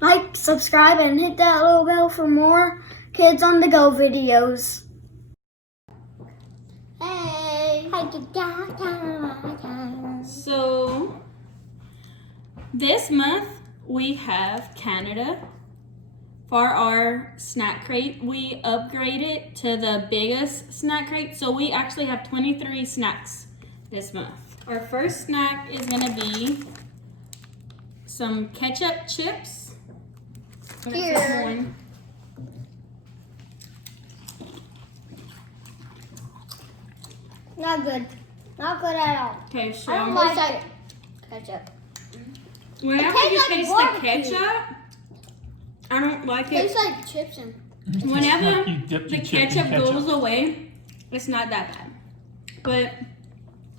like, subscribe, and hit that little bell for more Kids on the Go videos. Hey! So, this month we have Canada. For our snack crate, we upgraded to the biggest snack crate. So we actually have 23 snacks this month. Our first snack is gonna be some ketchup chips. Here. Not good. Not good at all. Okay, so I don't like ketchup. whenever It you tastes like taste barbecue. the ketchup, I don't like It it. tastes like chips and Whenever You dip the your chip in ketchup goes away, it's not that bad. But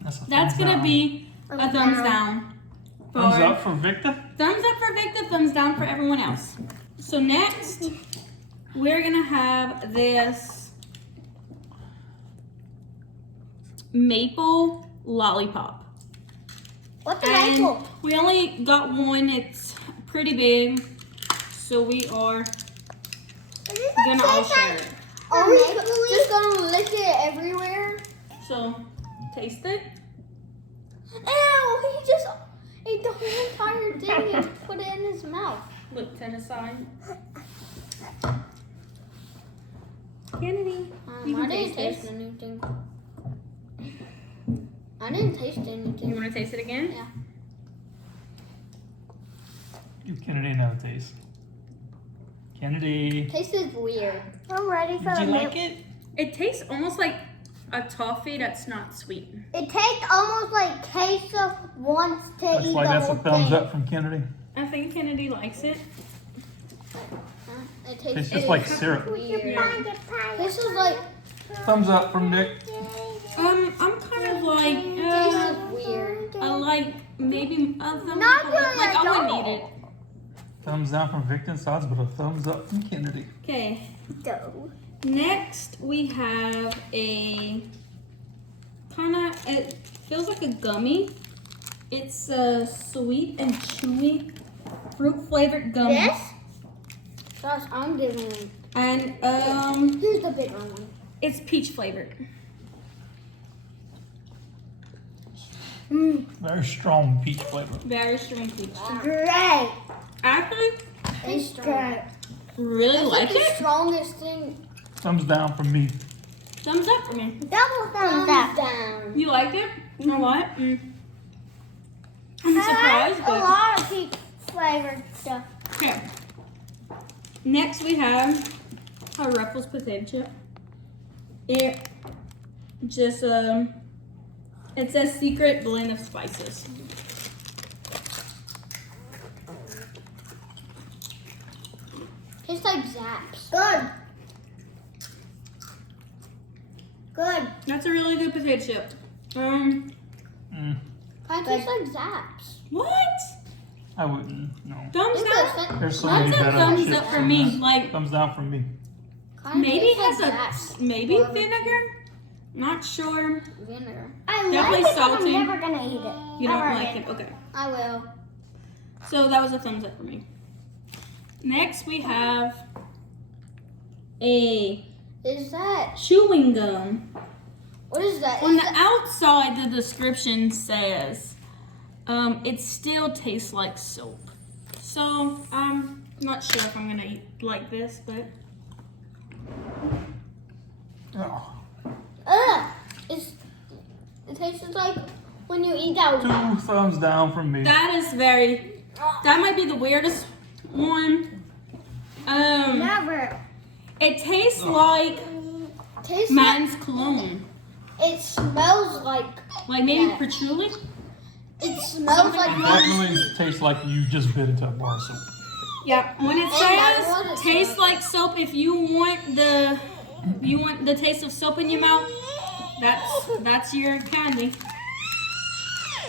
That's a that's thumbs gonna down. be a thumbs down. Thumbs up for Victor. Thumbs up for Victor, thumbs down for everyone else. So next, we're gonna have this maple lollipop. what's the And maple? we only got one, it's pretty big. So we are gonna all share it. Are we just gonna lick it everywhere? So, taste it. Ew! He just ate the whole entire thing and put it in his mouth. Look, turn aside. Kennedy. You I can didn't taste taste this. anything. I didn't taste anything. You wanna taste it again? Yeah. Give Kennedy another taste. Kennedy. Tastes weird. I'm ready for Did you like it? It tastes almost like a toffee that's not sweet. It tastes almost like queso wants to Looks eat like the that's a whole thumbs thing. up from Kennedy. I think Kennedy likes it. It Tastes tastes just like syrup. weird. This is like Thumbs up from Nick. I'm kind of like, tastes weird. I like maybe a thumbs Not up. good Like at I wouldn't all. eat it. Thumbs down from Victor and sides, but a thumbs up from Kennedy. Okay. Dough. Next we have a it feels like a gummy. It's a sweet and chewy fruit flavored gummy. This? Gosh, I'm giving it. And Here's the bigger one. it's peach flavored. Very strong peach flavor. Very strong peach. Great. Actually, It's great. really It's like the it. strongest thing. Thumbs down from me. Thumbs up for me. Double thumbs down. You like it? You know what? I'm surprised, A but lot of peach flavored stuff. okay. Next we have a Ruffles potato chip. It just it says secret blend of spices. Tastes like Zaps. Good. Good. That's a really good potato chip. Mm, Kind of tastes like Zaps. What? I wouldn't. No. Thumbs down. There's so many That's a better thumbs chips up for than me. this. Like Thumbs down from me. maybe it has Zaps. a maybe vinegar. Not sure. Vinegar. I Definitely like it, but I'm salty. never gonna eat it. You don't like it? Okay. I will. So that was a thumbs up for me. Next we have a Is that? chewing gum. What is that? On Is the that- outside, the description says it still tastes like soap. So I'm not sure if I'm gonna eat like this, but Oh. It tastes like when you eat that. 2 thumbs down from me. that is that might be the weirdest one. Never. It tastes like Tastes man's cologne, like, it smells like. like maybe Yeah. patchouli. It smells Something like. like It definitely tastes like you just bit into a bar of soap. Yeah, when it that one says is tastes good. like soap, if you want the taste of soap in your mouth, that's your candy.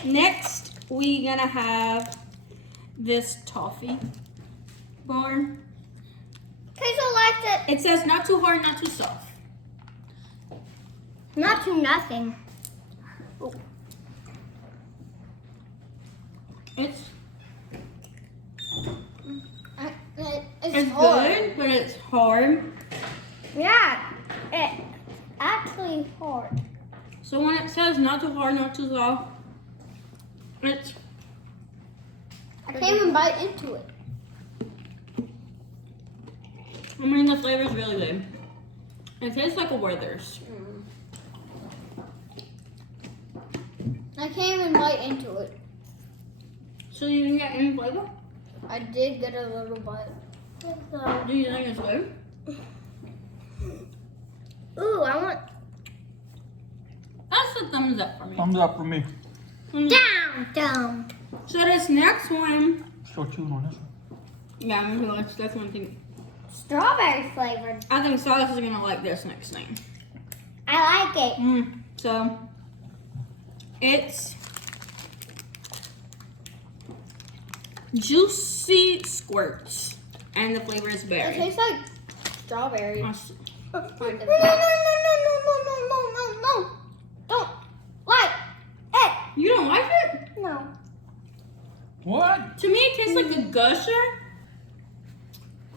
Next, we gonna have this toffee bar. Queso likes it. It says not too hard, not too soft. Not to nothing. It's It's hard. good, but it's hard. Yeah, it's actually hard. So when it says not too hard, not too soft, it's I can't even bite into it. I mean, the flavor is really good. It tastes like a Werther's. I can't even bite into it. So you didn't get any flavor? I did get a little bite. Do you think it's good? Ooh, I want That's a thumbs up for me. Thumbs up for me. down. So this next one, Still chewing on this one. yeah, I'm gonna watch this one thing. Strawberry flavored. I think Silas is gonna like this next thing. I like it. So it's juicy squirts, and the flavor is It berry. tastes like strawberry. Oh, No. Don't like it. you don't like it? No. What? To me, it tastes like a gusher.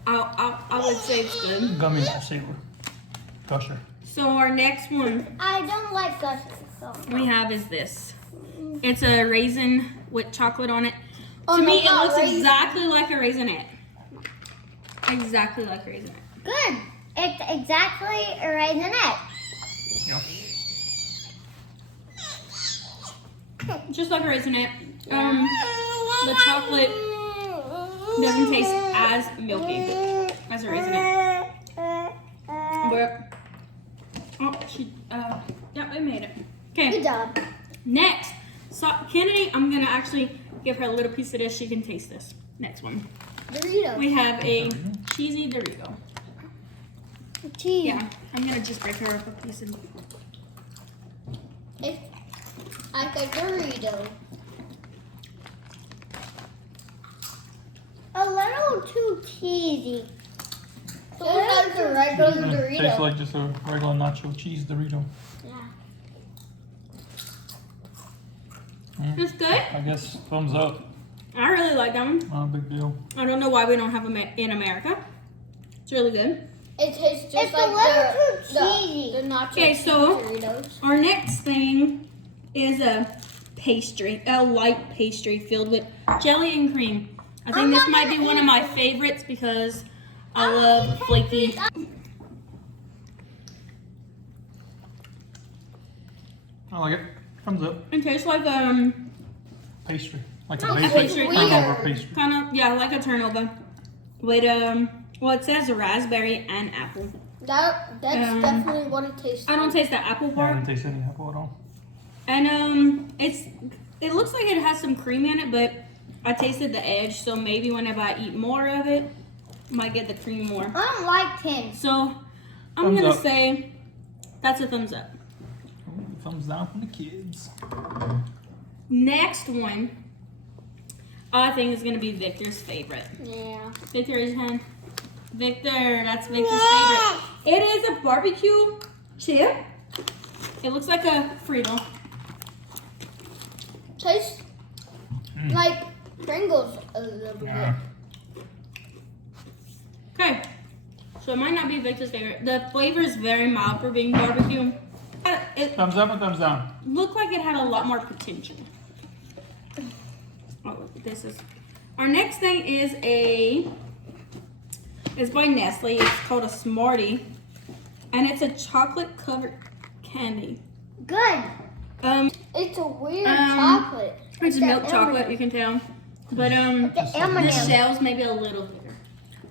I would say it's good. Gummy saver. Gusher. So our next one I don't like gushers. So. we have is this. It's a raisin with chocolate on it. Oh, To no, me, it not looks raisin. exactly like a raisinette. Exactly like a raisinette. Good. It's exactly a raisinette. Yep. Just like a raisinette. The chocolate doesn't taste as milky as a raisinette. But, yeah, we made it. Good Okay, job. next. So, Kennedy, I'm gonna actually give her a little piece of this. She can taste this. Next one. Doritos. We have a cheesy Dorito. Cheese. Yeah, I'm gonna just break her up a piece of. It's like a Dorito. A little too cheesy. So it's like a regular Dorito. Tastes like just a regular nacho cheese Dorito. Yeah. It's good. I guess thumbs up. I really like that one. Not a big deal. I don't know why we don't have them in America. It's really good. It tastes just It's like a little the nacho Okay, so- Doritos. Our next thing is a pastry, a light pastry filled with jelly and cream. I think I'm this not might be gonna one of eat my this. favorites because I love flaky. I like it. Thumbs up. It tastes like Pastry. Like No, a a basic pastry, turnover pastry. kind of like a turnover with well, it says raspberry and apple. That's definitely what it tastes I like. don't taste the apple Yeah, I part, didn't taste any apple at all. and it looks like it has some cream in it, but I tasted the edge, so maybe whenever I eat more of it, I might get the cream more. I don't like Tim. So I'm Thumbs gonna up. say that's a thumbs up. Ooh, thumbs down from the kids. Next one, I think is gonna be Victor's favorite. Yeah. Victor, raise your hand. Victor, that's Victor's favorite. It is a barbecue chip. It looks like a Frito. Tastes like Pringles a little Yeah. bit. Okay, so it might not be Victor's favorite. The flavor is very mild for being barbecue. It Thumbs up and thumbs down. looked like it had a lot more potential. Oh, this is. Our next thing is it's by Nestle. It's called a Smartie, and it's a chocolate covered candy. Good. It's a weird chocolate. It's Like milk the chocolate, you can tell. But The Just like the M&M. shell's maybe a little thicker.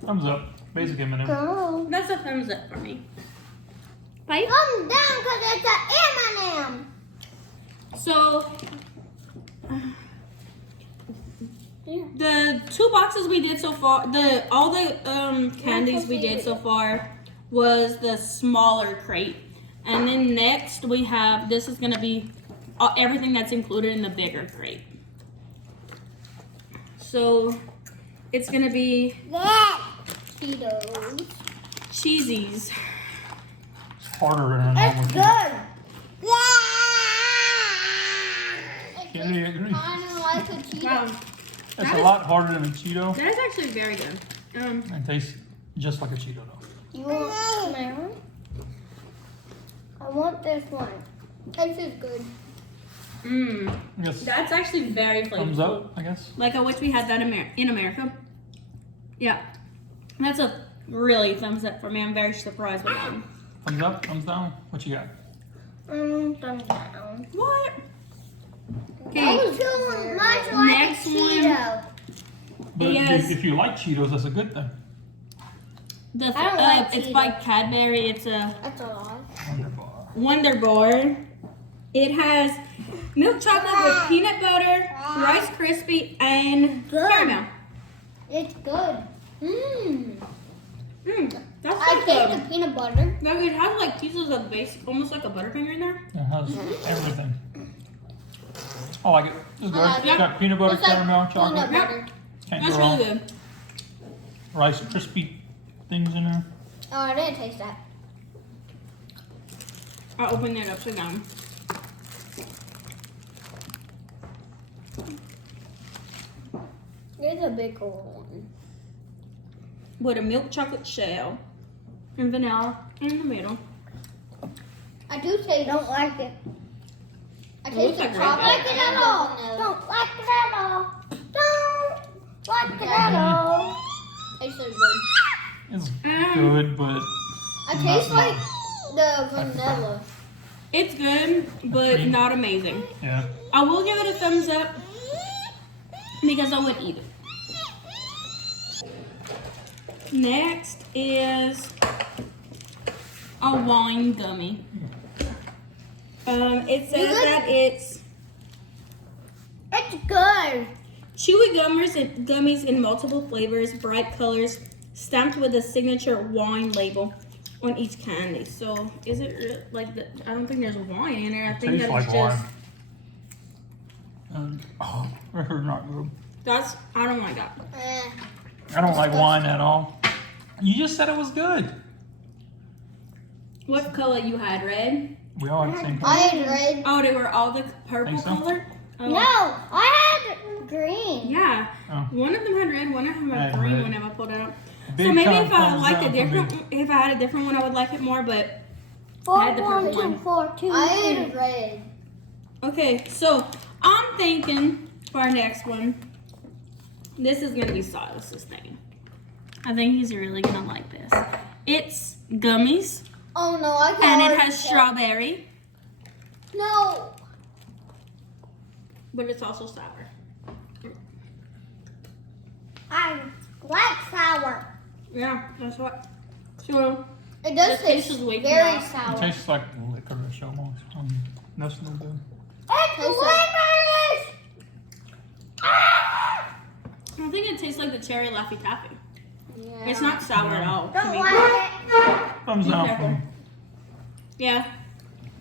Thumbs up. Basic M&M. Go. That's a thumbs up for me. Right? Come down because it's an M&M. So the two boxes we did so far, all the candies we did so far was the smaller crate, and then next we have this is gonna be everything that's included in the bigger crate. So it's gonna be Cheetos. cheesies. It's harder than a normal cheese. Good. Can you agree? Kind of like a Cheeto. Wow, It's a lot harder than a Cheeto. that is actually very good. It tastes just like a Cheeto though. You want maroon? I want this one. This is good. Yes. That's actually very flavorful. Thumbs up, I guess. Like, I wish we had that in America. Yeah. That's a really thumbs up for me. I'm very surprised with that one. Thumbs up, thumbs down. What you got? Thumbs down. What? That was Okay. too much like Next a Cheeto. But Yes. if you like Cheetos, that's a good thing. The I don't like it's Cheetos. by Cadbury. It's a That's a lot. Wonderbar. Wonder Bar. It has milk chocolate with peanut butter, Rice Krispie, and caramel. It's good. That's I so take good. the peanut butter. Like, it has like pieces of base, almost like a Butterfinger in there. It has everything. I like it. It's good. like It's it. got peanut butter, It's like caramel, peanut chocolate. butter. Can't That's go wrong. really good. Rice crispy things in there. Oh, I didn't taste that. I'll open it upside down. It's a big one. With a milk chocolate shell and vanilla in the middle. I do taste. Don't like it. I It taste looks the like chocolate. grape. Like it at all. Don't like it at all. Don't like it at all. Tastes so good. It's good, but I Not taste like much. the vanilla. It's good, but not amazing. yeah. I will give it a thumbs up because I would eat it. Next is a wine gummy. It says that it's It's good. chewy gummies in multiple flavors, bright colors, stamped with a signature wine label on each candy. So is it like the? I don't think there's wine in it. I think Tastes that like it's wine. just. They're not good. I don't like that. I don't like wine at all. You just said it was good. What color you had? Red? We all had the same I color. had red. Oh, they were all the purple Think so? color? Oh. No, I had green. Yeah. Oh. One of them had red, one of them had Had green red. whenever I pulled it out. Big So maybe time if I thumbs liked a down for me. different, if I had a different one, I would like it more. But 4, had the purple 1, 2, one. 4, 2. I had red. okay, so I'm thinking for our next one, this is gonna be Silas's thing. I think he's really gonna like this. It's gummies, Oh no, I can't. and it has strawberry, No. but it's also sour. I like sour. Yeah, that's what. So It does The taste taste is way too very loud. It sour. tastes like licorice almost. That's no good. It's licorice! Ah! I think it tastes like the cherry Laffy Taffy. Yeah. It's not sour at all. to Don't me. like it. Thumbs Be down careful. for me. Yeah,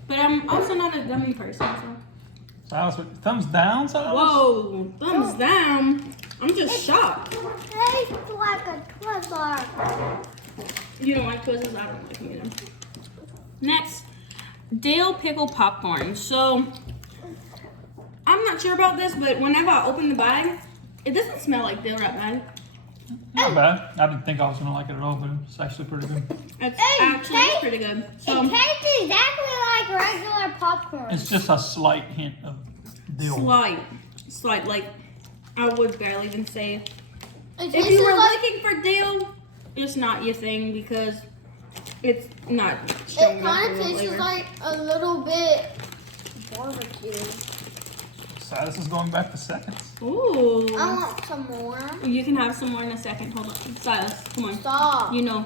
but I'm also not a gummy person. So. Silas, thumbs down, Silas? Whoa, thumbs down. I'm just shocked. It tastes like a Twizzler. You don't like Twizzlers? I don't like them either. Next, dill pickle popcorn. So, I'm not sure about this, but whenever I open the bag, it doesn't smell like dill right bag. Not bad. I didn't think I was going to like it at all, but it's actually pretty good. It's Hey, actually taste- pretty good. It So, tastes exactly like regular popcorn. It's just a slight hint of dill. slight, like, I would barely even say. It If tastes you were like, looking for dill, it's not your thing because it's not strong it enough kind of for the tastes flavor. like a little bit barbecue. Silas is going back to seconds. Ooh. I want some more. You can have some more in a second. Hold on. Silas, come on. Stop. You know.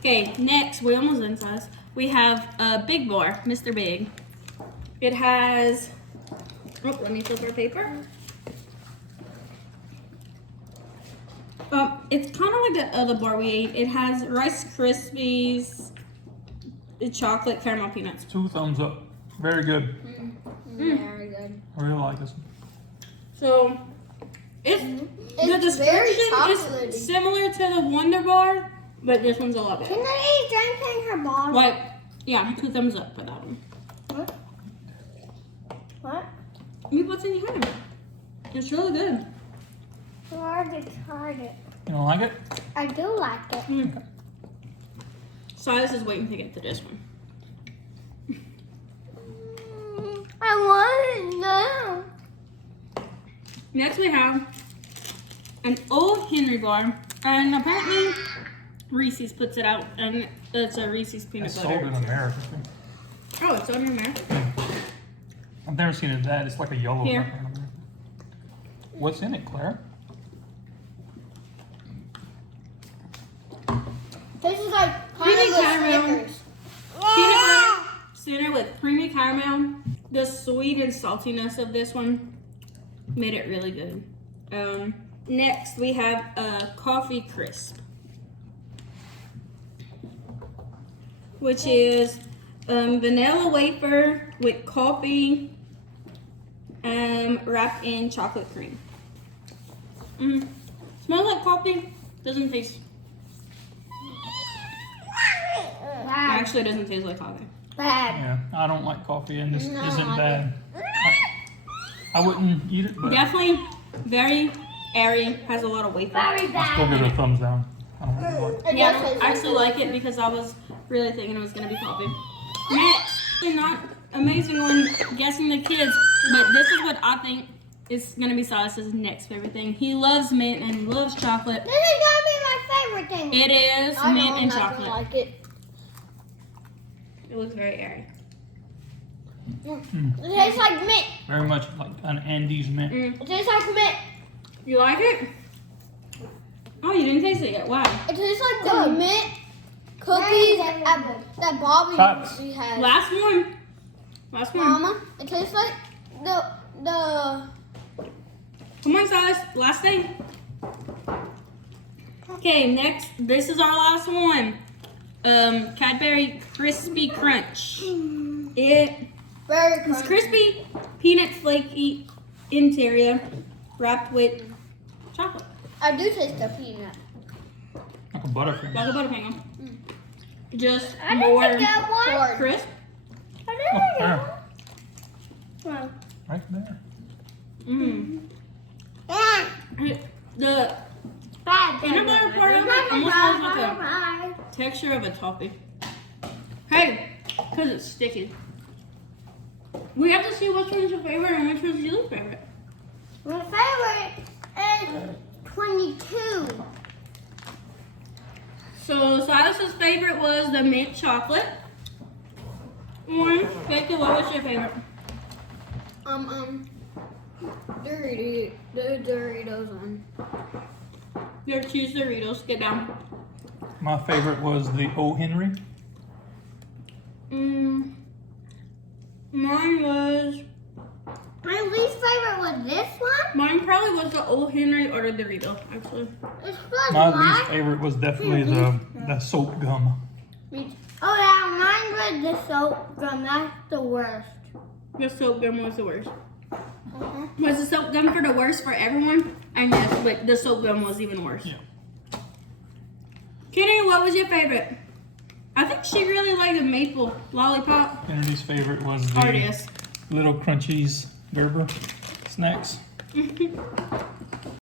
Okay, next, we're almost done, Silas. We have Big Bar, Mr. Big. It has, let me flip our paper. It's kind of like the other bar we ate. It has Rice Krispies, chocolate, caramel, peanuts. 2 thumbs up. Very good. Very good. I really like this. So, it's the It's very description chocolatey. is similar to the Wonder Bar, but this one's a lot better. Can I eat drinking her bottle? Like, yeah, 2 thumbs up for that one. What? What? Me, what's in your hand? It's really good. I already tried it. You don't like it? I do like it. Silas is waiting to get to this one. I want it now. Next we have an old Henry bar, and apparently Reese's puts it out, and it's a Reese's peanut It's butter. sold in America. Oh, it's on in America. I've never seen it that. It's like a yellow Here. wrapper in America. What's in it, Clara? This is like Creamy kind of caramel. Snickers. Peanut butter center with creamy caramel. The sweet and saltiness of this one made it really good. Next, we have a coffee crisp, which is vanilla wafer with coffee wrapped in chocolate cream. Smells like coffee. Doesn't taste. Bad. Actually, it doesn't taste like coffee. Bad. Yeah, I don't like coffee, and this No, I isn't like bad. I wouldn't eat it, but Definitely very airy. Has a lot of wafer. Very I'll still give bad. it a thumbs down. I don't really like it. Yeah, I don't actually like it because I was really thinking it was gonna be coffee. Next, not amazing one guessing the kids, but this is what I think is gonna be Silas's next favorite thing. He loves mint and loves chocolate. This is gonna be my favorite thing. It is I mint know and I'm not chocolate. gonna like it. It looks very airy. It tastes like mint. Very much like an Andes mint. It tastes like mint. You like it? Oh, you didn't taste it yet. Wow. It tastes like the mint cookies that Bobby Pops. usually has. Last one. Last one. Mama, it tastes like the Come on, Silas. Last thing. Okay, next. This is our last one. Cadbury Crispy Crunch. It's very crunchy. crispy, peanut flaky interior wrapped with chocolate. I do taste the peanut. Like a Butterfinger. Like a Butterfinger. Just I more didn't get one. crisp. I Oh, didn't there. get one. Right there. Yeah. The Bad. peanut butter part of it almost smells like a texture of a toffee. Hey, because it's sticky. We have to see which one's your favorite and which one's your least favorite. My favorite is 22. So Silas's favorite was the mint chocolate one. Becky, what was your favorite? The Doritos one. Your cheese Doritos. Get down. My favorite was the O. Henry. Mine was. My least favorite was this one. Mine probably was the Old Henry or the Dorito, actually. This was My mine. least favorite was definitely the soap gum. Oh yeah, mine was the soap gum. That's the worst. The soap gum was the worst. Was the soap gum for the worst for everyone? And yes, but the soap gum was even worse. Yeah. Kenny, what was your favorite? I think she really liked the maple lollipop. Kennedy's favorite was Or the this. Little Crunchies Gerber snacks.